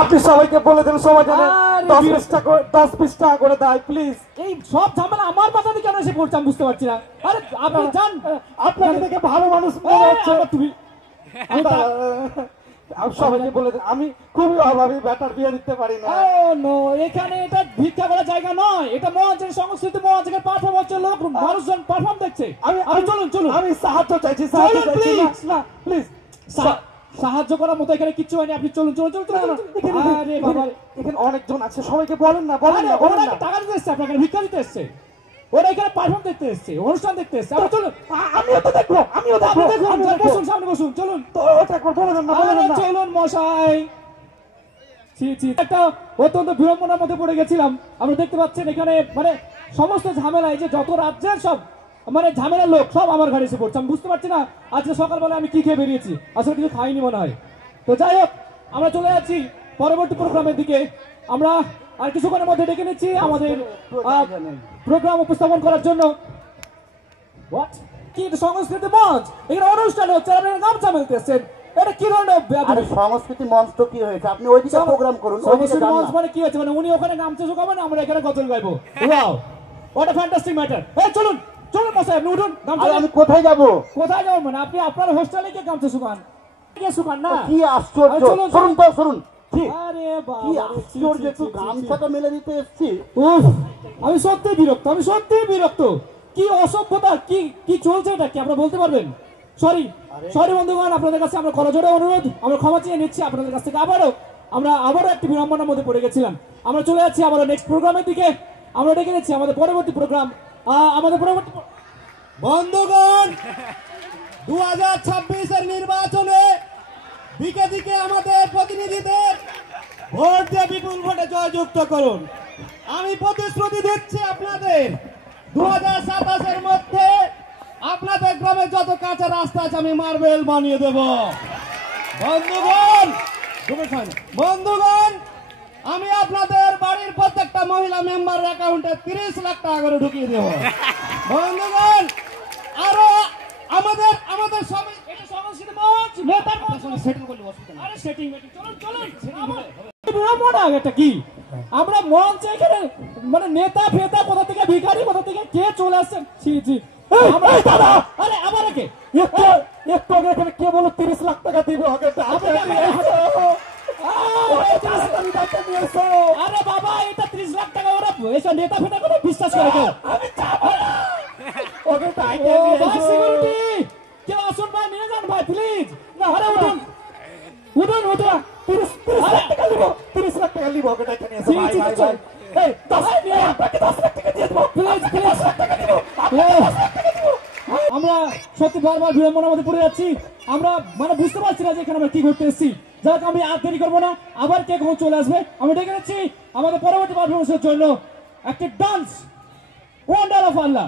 আপনি সবাইকে বলে দেন, সবাই যেন 10-20 টাকা করে দেয় প্লিজ। এই সব ঝামেলা আমার মাথাতে কেন এসে পড়ছে আমি বুঝতে পারছি না। আরে আপনি জান, আপনাকে দেখে ভালো মানুষ মনে হচ্ছে। তুমি সবাইকে বলে দেন আমি খুবই অভাবী, বেটার বিয়ে দিতে পারি না। এখানে এটা ভিক্ষা করার জায়গা নয়, এটা মঞ্চের সংস্কৃতি, মঞ্চের পারফর্ম হচ্ছে, লোক মানুষজন পারফর্ম দেখছে। আমি চলুন চলুন, আমি সাহায্য চাইছি, সাহায্য চাইছি না প্লিজ। সাহায্য করার মতো এখানে কিচ্ছু হয়নি, আপনি চলুন চলুন চলুন। আরে বাবা, এখানে অনেকজন আছে, সবাইকে বলেন না, বলেন না, বলেন না। টাকা দিতে এসছে, আপনাকে ভিক্ষা দিতে এসছে, ওরা এখানে পারফর্ম দেখতে এসছে, অনুষ্ঠান দেখতে এসছে। আপনি চলুন, আমিও তো দেখবো, আমিও দেখবো। বসুন, সামনে বসুন, চলুন তো ওটা একবার বলে দেন না, বলে দেন না। চলুন মশাই। একটা অত্যন্ত বিড়ম্বনার মধ্যে পড়ে গেছিলাম। আমরা দেখতে পাচ্ছেন এখানে মানে সমস্ত ঝামেলা, এই যে যত রাজ্যের সব মানে ঝামেলার লোক সব আমার ঘরে এসে পড়ছে। আমি বুঝতে পারছি না আজকে সকালবেলা আমি কি খেয়ে বেরিয়েছি, আসলে কিছু খাইনি মনে হয়। তো যাই হোক, আমরা চলে যাচ্ছি পরবর্তী প্রোগ্রামের দিকে। আমরা আর কিছুক্ষণের মধ্যে ডেকে নিচ্ছি আমাদের প্রোগ্রাম উপস্থাপন করার জন্য। কি সংস্কৃতি মঞ্চ, এখানে অনুষ্ঠান হচ্ছে, আপনারা গামছা মেলতে এসছেন, এটা কি ধরনের সংস্কৃতি মঞ্চ? তো কি হয়েছে, আপনি ওইদিকে প্রোগ্রাম করুন। সংস্কৃতি মঞ্চ মানে কি হচ্ছে, মানে উনি ওখানে গামছা শুকাবেন, আমরা এখানে গজল গাইবো। Wow, what a fantastic matter. এই চলুন চলুন মশাই, আপনি উঠুন। আমি কোথায় যাব? কোথায় যাবো মানে আপনি আপনার হোস্টেলে গিয়ে গামছা শুকান, গিয়ে শুকান না। কি আশ্চর্য, শুনুন তো শুনুন। আরে বাবা, কি আশ্চর্য, একটু গামছাটা মেলে দিতে এসেছি। উফ, আমি সত্যি বিরক্ত, আমি সত্যি বিরক্ত। কি অসভ্যতা, কি কি চলছে এটা কি আপনারা বলতে পারবেন? সরি সরি বন্ধুগণ, আপনাদের কাছে আমরা করজোড়ে অনুরোধ, আমরা ক্ষমা চেয়ে নিচ্ছি আপনাদের কাছ থেকে। আবারও একটি বিড়ম্বনার মধ্যে পড়ে গেছিলাম। আমরা চলে যাচ্ছি আবারও নেক্সট প্রোগ্রামের দিকে। আমরা ডেকে নিচ্ছি আমাদের পরবর্তী প্রোগ্রাম। আমাদের পরবর্তী বন্ধুগণ, 2026-এর নির্বাচনে দিকে দিকে আমাদের প্রতিনিধিদের ভোট দিয়ে বিপুল ভোটে জয়যুক্ত করুন। আমি প্রতিশ্রুতি দিচ্ছি আপনাদের 2027-এর মধ্যে আপনাদের গ্রামে যত কাঁচা রাস্তা আছে আমি মার্বেল বানিয়ে দেব। বন্ধুগণ, আমি আপনাদের বাড়ির প্রত্যেকটা মহিলা মেম্বার অ্যাকাউন্টে 30 লাখ টাকা করে ঢুকিয়ে দেব। বন্ধুগণ, আরো আমাদের আমাদের সবাই এটা সংস্কৃতি মঞ্চ নেতার সেটিং করলে অসুবিধা নেই। আরে সেটিং চলুন চলুন, এটা কি আমরা মঞ্চ এখানে মানে নেতা ফেতা কোথা থেকে, ভিখারি কোথা থেকে, কে চলে আসছেন? ছি ছি, দাদা আরে আবার কে একটু আগে এখানে কে বলো 30 লাখ টাকা দিব? আরে বাবা, এটা 30 লাখ টাকা ওরা এসব নেতা ফেতা করে বিশ্বাস করে কেউ? সিকিউরিটি কেউ আসুন ভাই, নিয়ে যান ভাই প্লিজ। আরে উঠুন উঠুন উঠুন, 30 লাখ টাকা দিব, 30 লাখ টাকা দিব। ওটা এখানে এসো ভাই ভাই ভাই। এই 10 লাখ টাকা দিয়ে দেবো প্লিজ প্লিজ। আমরা সত্যি বারবার বিড়ম্বনার মধ্যে পড়ে যাচ্ছি। আমরা মানে বুঝতে পারছি না যে এখানে আমরা কি করতে এসেছি। যাক, আমি আর দেরি করবো না, আবার কে কখন চলে আসবে। আমি ডেকে নিচ্ছি আমাদের পরবর্তী পারফরমেন্সের জন্য একটি ডান্স ওয়ান্ডার অফ আল্লাহ।